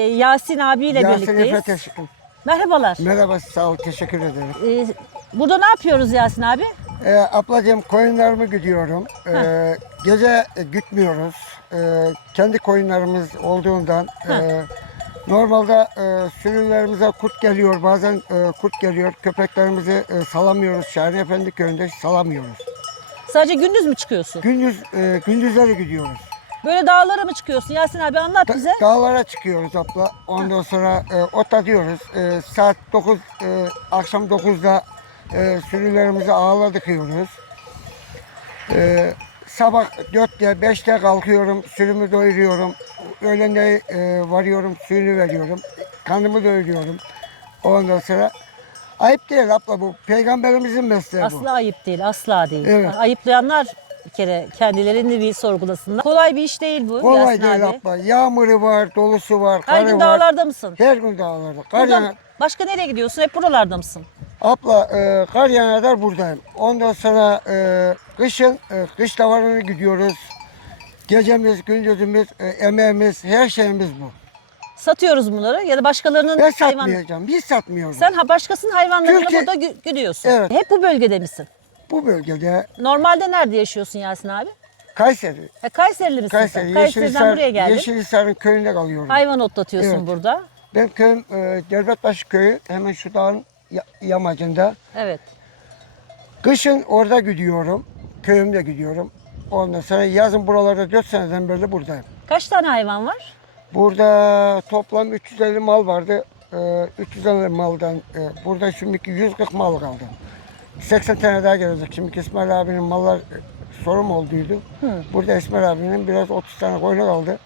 Ee, Yasin abiyle Yasin birlikteyiz. Efe teşekkür. Merhabalar. Merhaba sağ ol teşekkür ederim. Ee, burada ne yapıyoruz Yasin abi? Ee, ablacığım koyunlarımı güdüyorum. Ee, gece e, gütmüyoruz. Ee, kendi koyunlarımız olduğundan e, normalde e, sürülerimize kurt geliyor. Bazen e, kurt geliyor. Köpeklerimizi e, salamıyoruz. Şahin Efendi köyünde salamıyoruz. Sadece gündüz mü çıkıyorsun? Gündüz e, gündüzleri gidiyoruz. Böyle dağlara mı çıkıyorsun? Yasin abi anlat Da- bize. Dağlara çıkıyoruz abla. Ondan sonra e, ot atıyoruz. E, saat 9, e, akşam 9'da e, sürülerimizi ağla dıkıyoruz. E, sabah 4'te 5'te kalkıyorum. Sürümü doyuruyorum. Öğlende e, varıyorum. Suyunu veriyorum. Kanımı doyuruyorum. Ondan sonra ayıp değil abla bu. Peygamberimizin mesleği bu. Asla ayıp değil, asla değil. Evet. Ayıplayanlar bir kere kendilerini bir sorgulasınlar. Kolay bir iş değil bu Kolay Yasin değil abi. abla. Yağmuru var, dolusu var, Her karı gün var. dağlarda mısın? Her gün dağlarda. Kar Buradan yana- başka nereye gidiyorsun? Hep buralarda mısın? Abla e, kar yağana kadar buradayım. Ondan sonra e, kışın e, kış davarını gidiyoruz. Gecemiz, gündüzümüz, e, emeğimiz, her şeyimiz bu. Satıyoruz bunları ya da başkalarının Ben hayvan... satmayacağım, biz satmıyoruz. Sen ha başkasının hayvanlarını Türkiye- burada gü- güdüyorsun. Evet. Hep bu bölgede misin? Bu bölgede Normalde nerede yaşıyorsun Yasin abi? Kayseri, Ha, Kayserili misin Kayseri, sen? Kayseri'den Yeşilisar, buraya geldin. Yeşilisar'ın köyünde kalıyorum. Hayvan otlatıyorsun Evet. burada. Ben köyüm e, Devletbaşı köyü, hemen şu dağın ya- yamacında. Evet. Kışın orada gidiyorum, köyümde gidiyorum. Ondan sonra yazın buralarda 4 seneden beri buradayım. Kaç tane hayvan var? Burada toplam 350 mal vardı. Ee, 350 maldan e, burada şimdiki 140 mal kaldı. 80 tane daha gelecek. Şimdi İsmail abinin mallar e, sorun olduydu. Burada İsmail abinin biraz 30 tane koyunu kaldı.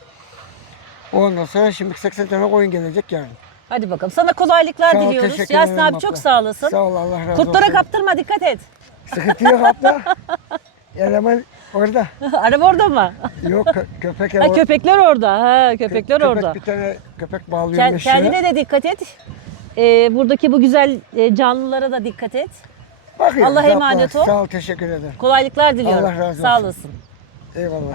Ondan sonra şimdi 80 tane koyun gelecek yarın. Hadi bakalım. Sana kolaylıklar Sağ ol, diliyoruz. teşekkür Yasin ederim abi abla. çok sağ olasın. Sağ ol Allah razı Kurtlara olsun. kaptırma dikkat et. Sıkıntı yok abla. Eleman orada. Araba orada mı? Yok kö- köpek Ha, köpekler orada. Ha, köpekler köpek orada. Bir tane köpek bağlıyorum Kend- kendine de dikkat et. Ee, buradaki bu güzel e, canlılara da dikkat et. Bakıyoruz Allah'a emanet ol. Sağ ol teşekkür ederim. Kolaylıklar diliyorum. Allah razı Sağ olsun. olasın. Eyvallah.